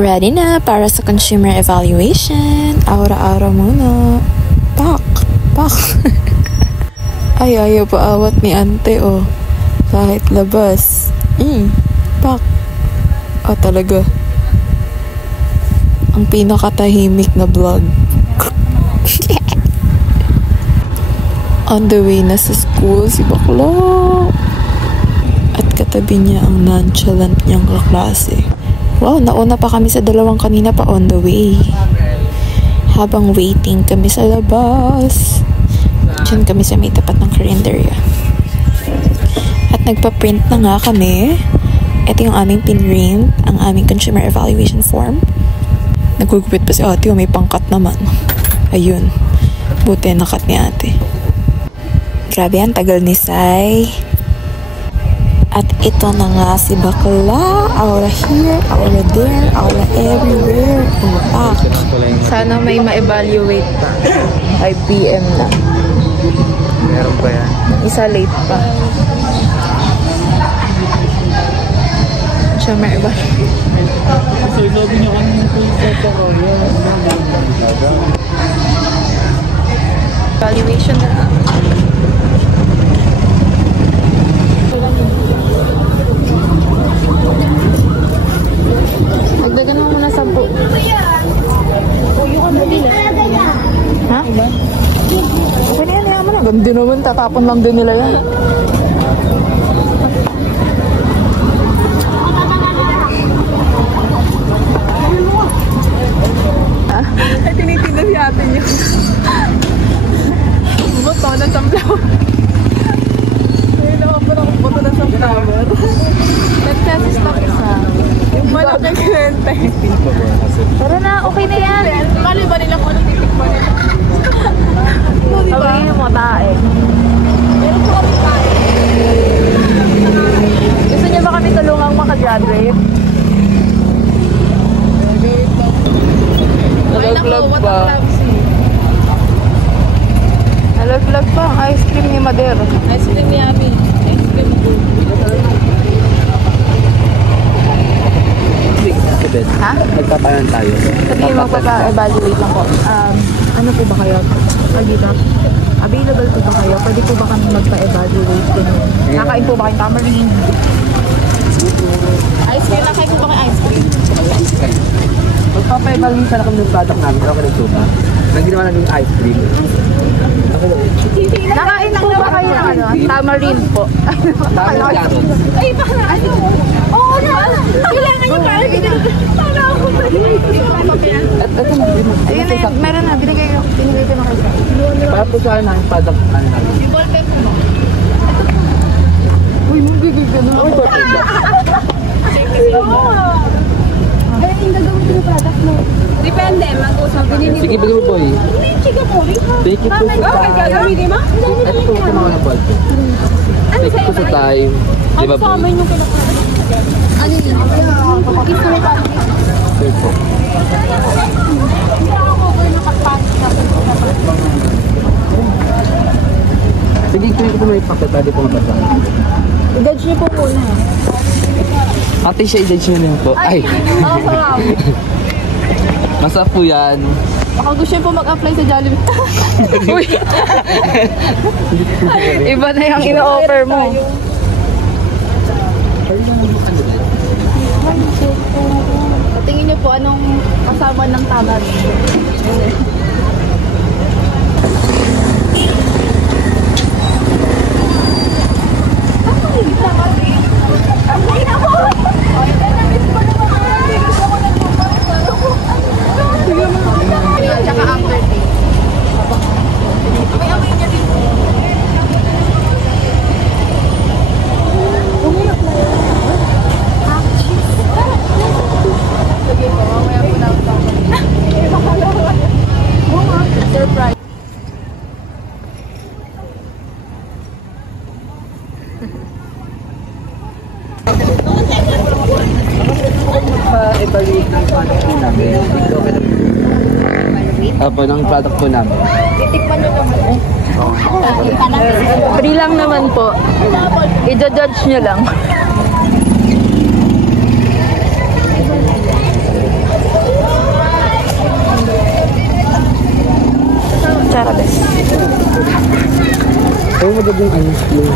Ready na para sa consumer evaluation. Aura-aura muna. Pak! Pak! Ay, ayaw pa awat ni ante, oh. Kahit labas. Pak! Ah, talaga. Ang pinakatahimik na vlog. On the way na sa school, si bakla. At katabi niya ang nonchalant niyang kaklase. Wow, nauna pa kami sa dalawang kanina pa on the way. Habang waiting kami sa labas. Diyan kami sa may tapat ng karinderya. At nagpa-print na nga kami. Ito yung aming pinrint, ang aming consumer evaluation form. Nagugupit pa si ate, may pangkat naman. Ayun. Buti nakat ni ate. Grabe yan, tagal ni Sai. At ito na nga si bakla. Aura here, aura there, aura everywhere. Impact. Sana may ma-evaluate pa. 5 PM na. Meron pa yan? Isa late pa. Siya ma-evaluate. So, sabi niyo kanina po ko yan. Evaluation na. Nagdagan mo muna 10. Yung ano nila? Ha? Pwede yan naman. Ganda naman. Tatapon lang din nila yan. Ay, tinitinda si ate niyo. Buto na sunflower. Ay, naman pa akong buto na sunflower. Nag-tesis lang isa. Yung malaking kwente. Pero na, okay na yan. Mali ba nila kung ano titikman nila? Sabihin mo, tae. Meron po kami tae. Gusto niyo ba kami tulungang makagraduate? Nalaglag pa. Nalaglag pa ang ice cream ni Mader. Ice cream ni Abby. Ice cream po. Ha? Nagpapanan tayo. Sabihin mo magpapa-evaluate lang po. Ano po ba kayo? Dito? Available po ba kayo? Pwede po ba kami magpa-evaluate? Nakain po ba kayong tamarind? Ice cream. Nakain po ba kayo ice cream? Magpapa-evaluate sana kami ng product namin. Pero kanito ba? Nang ginawa namin yung ice cream. Nakain po ba kayo ng ano? Tamarind po. Tamarind carrots. Ay, baka ano? Oo na! Kailangan niyo para para ako. At ito na. Ayun na yun. Meron na. Binigay ko na kayo. Para po sa namin product namin. Yung ballpen mo. Uy, magigay ka na. Ang perfect ba? Ay, yung gagawin ko yung product mo. Depende. Mag-usap. Sige, bigyan mo boy. Chica po. Thank you po sa time. Gagawin mo? Ito po sa mga ball. Thank you po sa time. Di ba po? Ang yung pinapalala. Ano yun? Kiss ko na tayo. Sure po. Sige, kung po may pakita, di po mabasa. I-judge niyo po muna. Ate siya, i-judge nyo lang po. Ay! Masarap po yan. Baka gusto niyo po mag-apply sa Jollibee. Uy! Iba na yung ino-offer mo. Tingin niyo po anong kasama ng tamarind. Tsaka aftertaste. Amoy niya din po. Sige po, mamaya po namin surprise. Pa-evaluate ng product po namin. Apo, ng product po namin. Titikman nyo naman. Free lang naman po. I-judge nyo lang. Tara, bes. Ay, magandang ano yung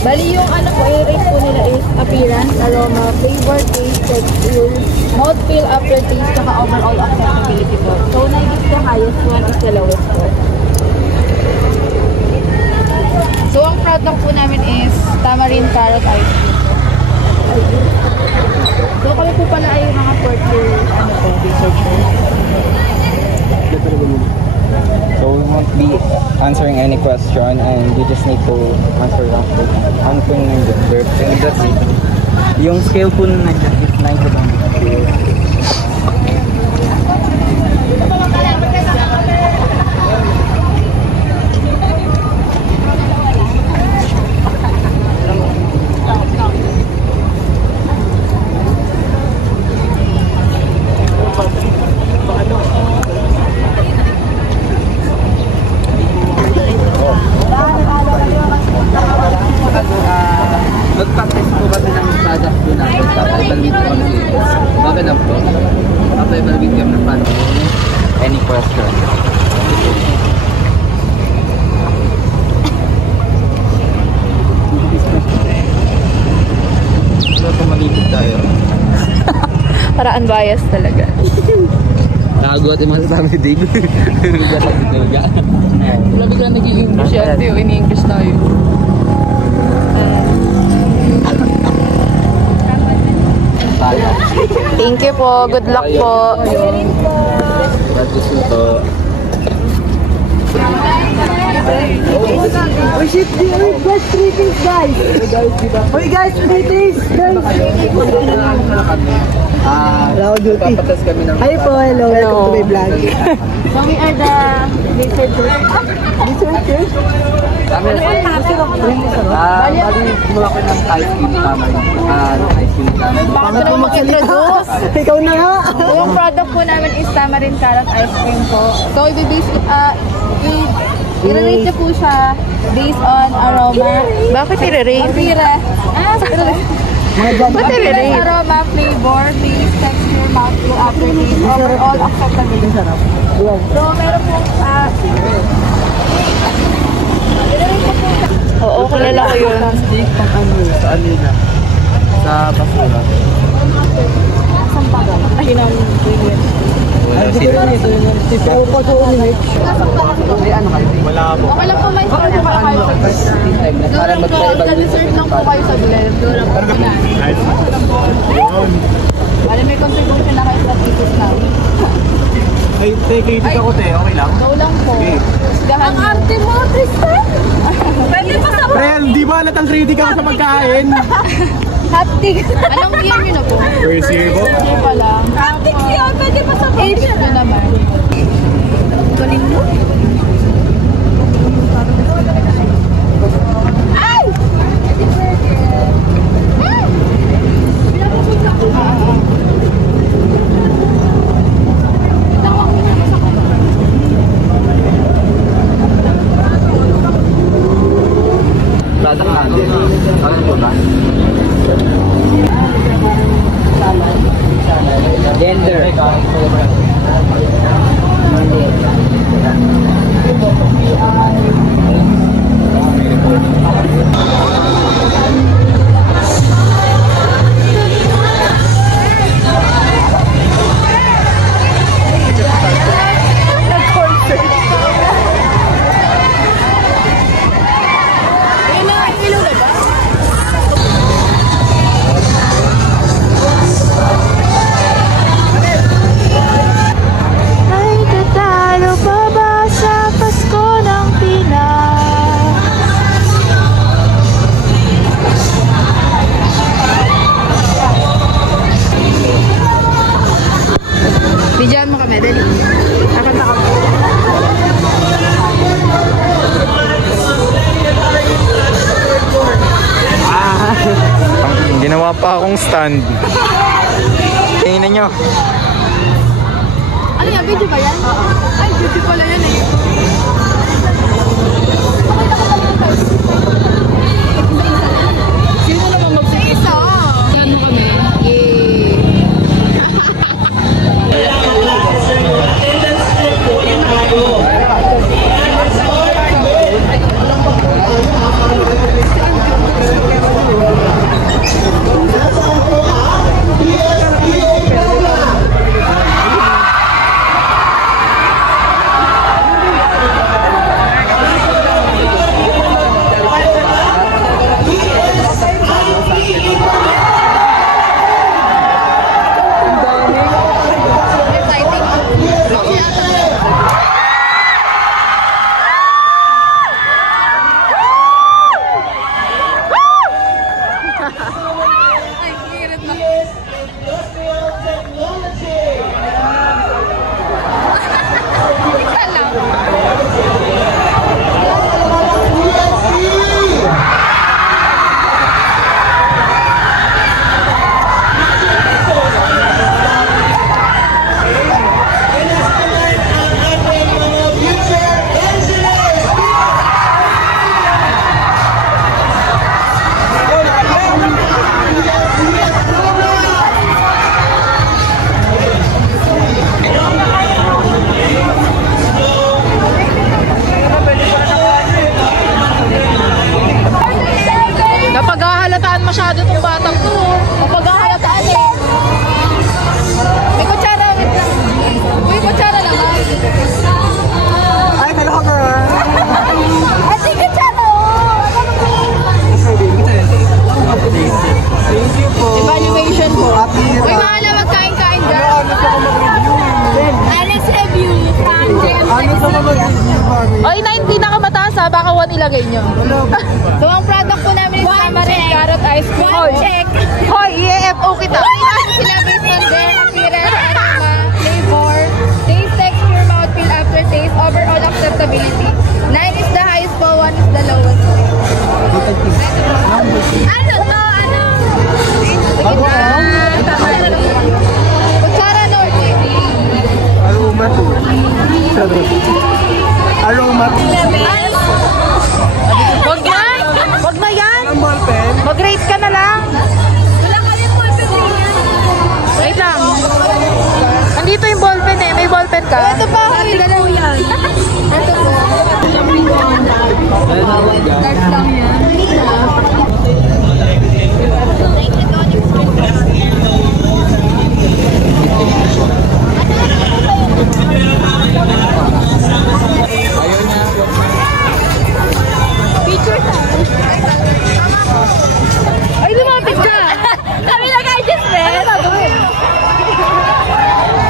Bali yung ano po, i-rate po nila is appearance, aroma, flavor, taste, texture, mouthfeel, aftertaste, saka overall acceptability po. So, 9 is the highest, 1 is the lowest po. So, ang product po namin is tamarind carrot ice cream. So, kami po pala ay mga fourth year, ano po, researchers. So we won't be answering any question and you just need to answer lang po. Ano po yung nandiyan? And that's it. Yung scale po na nandiyan is 9 to 10. Mag-practice po kasi ng product po natin sa evaluate kami. Okay lang po. Evaluate kami ng product. Any question? So malipid tayo. Para unbiased talaga. Nakagot yung mga sasabi ni Dave. Wala biglang nag-i-English yate. Ini-English tayo. Thank you po. Good luck po. Practice mo to. Oh shit, guys, 3 things guys! Hoy guys, 3 things! Hello, duty. Papatas kami ng... Hi po, hello, welcome to my vlog. So, we are the researchers. Researchers? Bali, gumawa ko ng ice cream tama yun. Ice cream tama. Bakit mo naman mag-introduce? Ikaw na nga! Yung product po namin is tamarind carrot ice cream po. So, i-rate niyo po siya based on aroma. Bakit i-rate? Appearance. Ba't i-rate? Aroma, flavor, taste, texture, mouthfeel, aftertaste, overall acceptability. So, meron po Oo, kilala ko yun. Stick pang ano yun, sa alina. Sa basura. Wala sila. Ikaw pa sa ulit. Ay, ano kayo? Wala po. okay lang po may store para kayo. Para Mag-dessert lang po kayo sa blend. Bale, may contribution na kayo sa thesis namin. Ay, take it ako, te. Okay lang? Go lang po. Ang arte mo, Tristan! Pwede pa sa Rel, di ba alat ang critic ako sa pagkain? haptic. Anong year nyo na po? First year po. First year pa lang. Haptic yun, pwede pa sa age nyo naman. Galing mo? Ay! product natin. Ano po ba? Gender. Bidyan mo kami, dali. Nakanta ka. Ginawa pa akong stand. Tingnan nyo. Ano yan? Video ba yan? Ay, video pala yan eh. Sino naman magsisisa? Ano kami? Yay! Oy, 9 pinakamataas ha, baka 1 ilagay nyo. So, ang product po namin is tamarind carrot ice cream. Hoy, check. Hoy, i-EFO kita. Sila based on their appearance, aroma, flavor, taste, texture, mouthfeel, aftertaste, overall acceptability. 9 is the highest po, 1 is the lowest. Ano to? Ano? Kutsara Norte. Aroma to. Aroma to. Wag na! Wag na yan! Ang ballpen. Mag-rate ka na lang. Wala kami ballpen yan. Wait lang. Andito yung ballpen eh. May ballpen ka? Ito pa. Ito po yan. Ito po. Start lang yan. Picture tayo. Ay, lumapit ka! Kami nag-adjustment! Ano gagawin?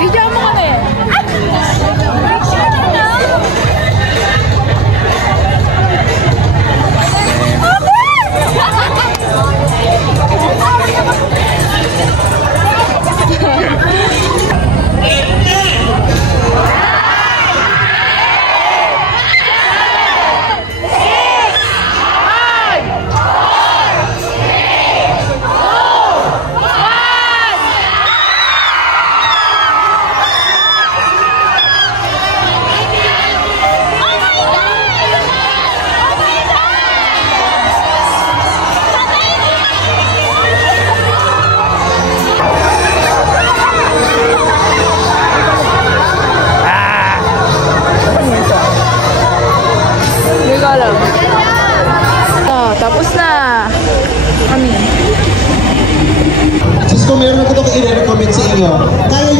Video mo kami! Tapos na kami. At kung meron ako ito i-recommend sa inyo, kaya